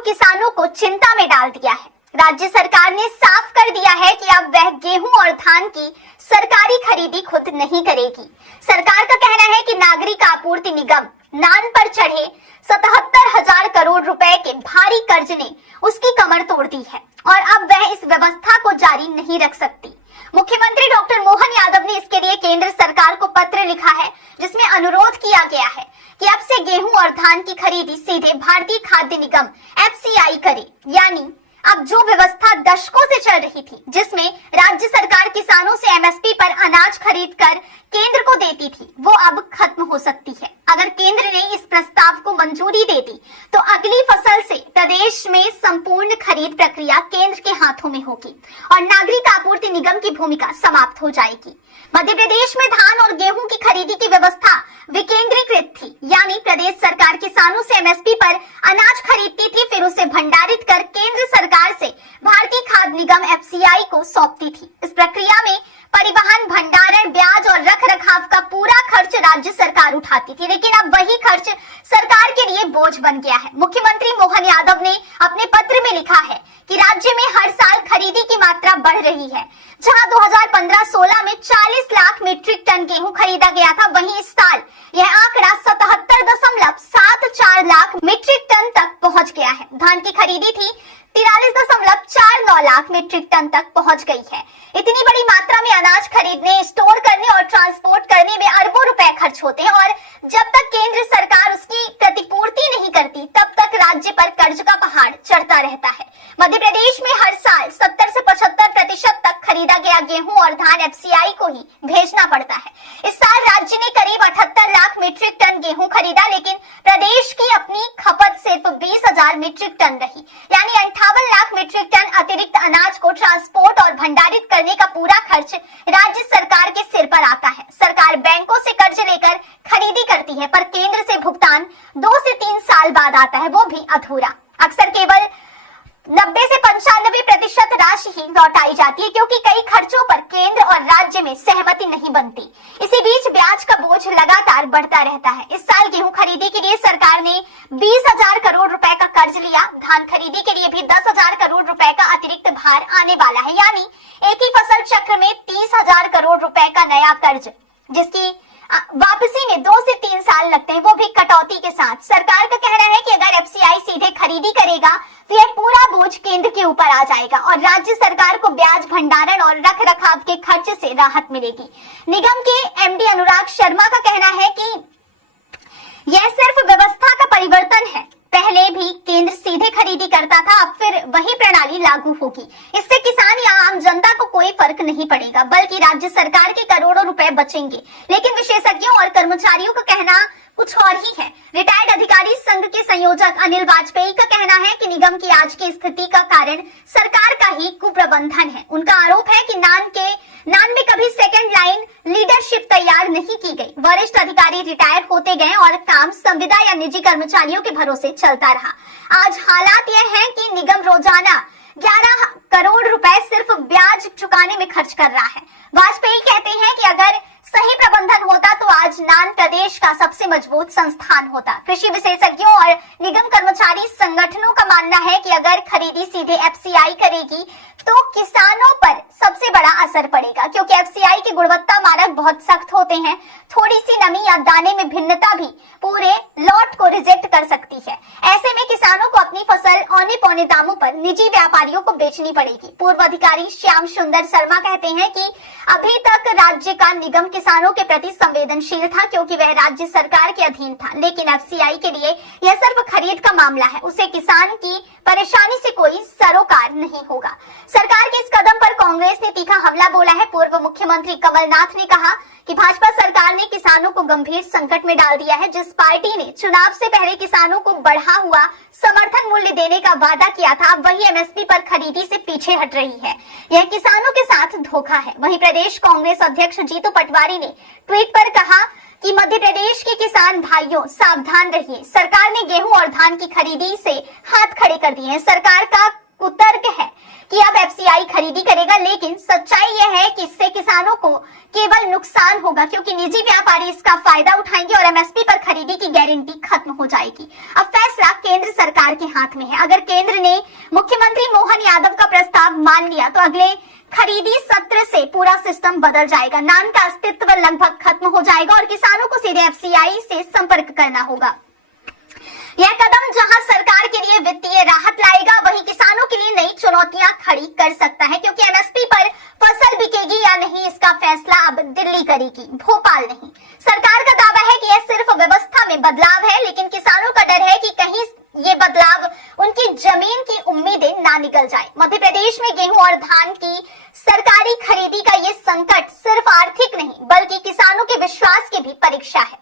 दोनों किसानों को चिंता में डाल दिया है। राज्य सरकार ने साफ कर दिया है कि अब वह गेहूं और धान की सरकारी खरीदी खुद नहीं करेगी। सरकार का कहना है कि नागरिक आपूर्ति निगम नान पर चढ़े 77,000 करोड़ रुपए के भारी कर्ज ने उसकी कमर तोड़ दी है और अब वह इस व्यवस्था को जारी नहीं रख सकती। मुख्यमंत्री डॉक्टर मोहन यादव ने इसके लिए केंद्र सरकार को पत्र लिखा है, जिसमें अनुरोध किया गया है कि अब से गेहूं और धान की खरीदी सीधे भारतीय खाद्य निगम FCI करे। यानी अब जो व्यवस्था दशकों से चल रही थी, जिसमें राज्य सरकार किसानों से MSP पर अनाज खरीद कर केंद्र को देती थी, वो अब खत्म हो सकती है। अगर केंद्र ने इस प्रस्ताव को मंजूरी दे दी तो अगली फसल से प्रदेश में संपूर्ण खरीद प्रक्रिया केंद्र के हाथों में होगी और नागरिक आपूर्ति निगम की भूमिका समाप्त हो जाएगी। मध्य प्रदेश में धान और गेहूं की खरीदी की व्यवस्था विकेंद्रीकृत थी, यानी प्रदेश सरकार किसानों से MSP पर अनाज खरीदती थी, फिर उसे भंडारित कर केंद्र सरकार से भारतीय खाद्य निगम FCI को सौंपती थी। इस प्रक्रिया में परिवहन, भंडारण, ब्याज और रख रखाव का पूरा खर्च राज्य सरकार उठाती थी, लेकिन अब वही खर्च सरकार के लिए बोझ बन गया है। मुख्यमंत्री मोहन यादव ने अपने पत्र में लिखा है कि राज्य में हर साल खरीदी की मात्रा बढ़ रही है। जहां 2015-16 में 40 लाख मीट्रिक टन गेहूं खरीदा गया था, वहीं इस साल यह आंकड़ा 77.74 लाख मीट्रिक टन तक पहुंच गया है। धान की खरीदी थी 43.49 लाख मीट्रिक टन तक पहुंच गई है। इतनी बड़ी मात्रा में अनाज खरीदने, स्टोर करने और ट्रांसपोर्ट करने में अरबों रुपए खर्च होते हैं और जब तक केंद्र सरकार उसकी प्रतिपूर्ति नहीं करती, तब तक राज्य पर कर्ज का पहाड़ चढ़ता रहता है। मध्य प्रदेश में हर साल 70 से 75% तक खरीदा गया गेहूं और धान FCI को ही भेजना पड़ता है। इस साल राज्य ने करीब 78 लाख मीट्रिक टन गेहूं खरीदा, लेकिन प्रदेश की अपनी खपत सिर्फ 20,000 मीट्रिक टन रही, यानी 58 लाख मीट्रिक टन अतिरिक्त अनाज को ट्रांसपोर्ट और भंडारित करने का पूरा खर्च राज्य सरकार के सिर पर आता है। सरकार बैंकों से कर्ज लेकर खरीदी करती है, पर केंद्र से भुगतान 2 से 3 साल बाद आता है, वो भी अधूरा। अक्सर केवल 90 से 95% राशि ही लौटाई जाती है, क्योंकि कई खर्चों पर केंद्र और राज्य में सहमति नहीं बनती। इसी बीच ब्याज का बोझ लगातार बढ़ता रहता है। इस साल गेहूं खरीदी के लिए सरकार ने 20,000 करोड़ रुपए का कर्ज लिया। धान खरीदी के लिए भी 10,000 करोड़ रुपए का अतिरिक्त भार आने वाला है, यानी एक ही फसल चक्र में 30,000 करोड़ रुपए का नया कर्ज, जिसकी वापसी में 2 से 3 साल लगते हैं, वो भी कटौती के साथ। सरकार का कहना है कि अगर FCI सीधे खरीदी करेगा तो यह पूरा बोझ केंद्र के ऊपर आ जाएगा और राज्य सरकार को ब्याज, भंडारण और रख रखाव के खर्च से राहत मिलेगी। निगम के MD अनुराग शर्मा का कहना है कि यह सिर्फ व्यवस्था का परिवर्तन है। पहले भी केंद्र सीधे खरीदी करता था, अब फिर वही प्रणाली लागू होगी। इससे किसान या आम जनता को कोई फर्क नहीं पड़ेगा, बल्कि राज्य सरकार के करोड़ों रुपए बचेंगे। लेकिन विशेषज्ञों और कर्मचारियों का कहना कुछ और ही है। रिटायर्ड अधिकारी संघ के संयोजक अनिल वाजपेयी का कहना है कि निगम की आज की स्थिति का कारण सरकार का ही कुप्रबंधन है। उनका आरोप है कि नान में कभी सेकंड लाइन लीडरशिप तैयार नहीं की गई। वरिष्ठ अधिकारी रिटायर होते गए और काम संविदा या निजी कर्मचारियों के भरोसे चलता रहा। आज हालात यह है कि निगम रोजाना 11 करोड़ रुपए सिर्फ ब्याज चुकाने में खर्च कर रहा है। वाजपेयी कहते हैं कि अगर सही प्रबंधन होता तो आज नान प्रदेश का सबसे मजबूत संस्थान होता। कृषि विशेषज्ञों और निगम कर्मचारी संगठनों का मानना है कि अगर खरीदी सीधे FCI करेगी तो किसानों पर सबसे बड़ा असर पड़ेगा, क्योंकि FCI के गुणवत्ता मानक बहुत सख्त होते हैं। थोड़ी सी नमी या दाने में भिन्नता भी पूरे लॉट को रिजेक्ट कर सकती है। ऐसे में किसानों को अपनी फसल औने पौने दामों पर निजी व्यापारियों को बेचनी पड़ेगी। पूर्व अधिकारी श्याम सुंदर शर्मा कहते हैं कि अभी तक राज्य का निगम किसानों के प्रति संवेदनशील था, क्योंकि वह राज्य सरकार के अधीन था। लेकिन FCI के लिए यह सिर्फ खरीद का मामला है, उसे किसान की परेशानी से कोई सरोकार नहीं होगा। सरकार के इस कदम पर कांग्रेस ने तीखा हमला बोला है। पूर्व मुख्यमंत्री कमलनाथ ने कहा कि भाजपा सरकार ने किसानों को गंभीर संकट में डाल दिया है। जिस पार्टी ने चुनाव से पहले किसानों को बढ़ा हुआ समर्थन मूल्य देने का वादा किया था, अब वही MSP पर खरीदी से पीछे हट रही है। यह किसानों के साथ धोखा है। वहीं प्रदेश कांग्रेस अध्यक्ष जीतू पटवारी ने ट्वीट पर कहा कि मध्य प्रदेश के किसान भाइयों सावधान रहिए। सरकार ने गेहूं और धान की खरीदी से हाथ खड़े कर दिए हैं। सरकार का कुतर्क है कि अब FCI खरीदी करेगा, लेकिन सच्चाई यह है कि इससे किसानों को केवल नुकसान होगा, क्योंकि निजी व्यापारी इसका फायदा उठाएंगे और MSP पर खरीदी की गारंटी खत्म हो जाएगी। अब फैसला केंद्र सरकार के हाथ में है। अगर केंद्र ने मुख्यमंत्री मोहन यादव का प्रस्ताव मान लिया तो अगले खरीदी सत्र से पूरा सिस्टम बदल जाएगा। नान का अस्तित्व लगभग खत्म हो जाएगा और किसानों को सीधे एफसीआई से संपर्क करना होगा। यह कदम जहां सरकार के लिए वित्तीय राहत लाएगा, वहीं किसानों के लिए नई चुनौतियां खड़ी कर सकता है, क्योंकि एमएसपी पर फसल बिकेगी या नहीं इसका फैसला अब दिल्ली करेगी, भोपाल नहीं। सरकार का दावा है कि यह सिर्फ व्यवस्था में बदलाव है, लेकिन किसानों का डर है कि कहीं ये बदलाव उनकी जमीन की उम्मीदें ना निकल जाए। मध्य प्रदेश में गेहूं और धान की सरकारी खरीदी का ये संकट सिर्फ आर्थिक नहीं बल्कि किसानों के विश्वास की भी परीक्षा है।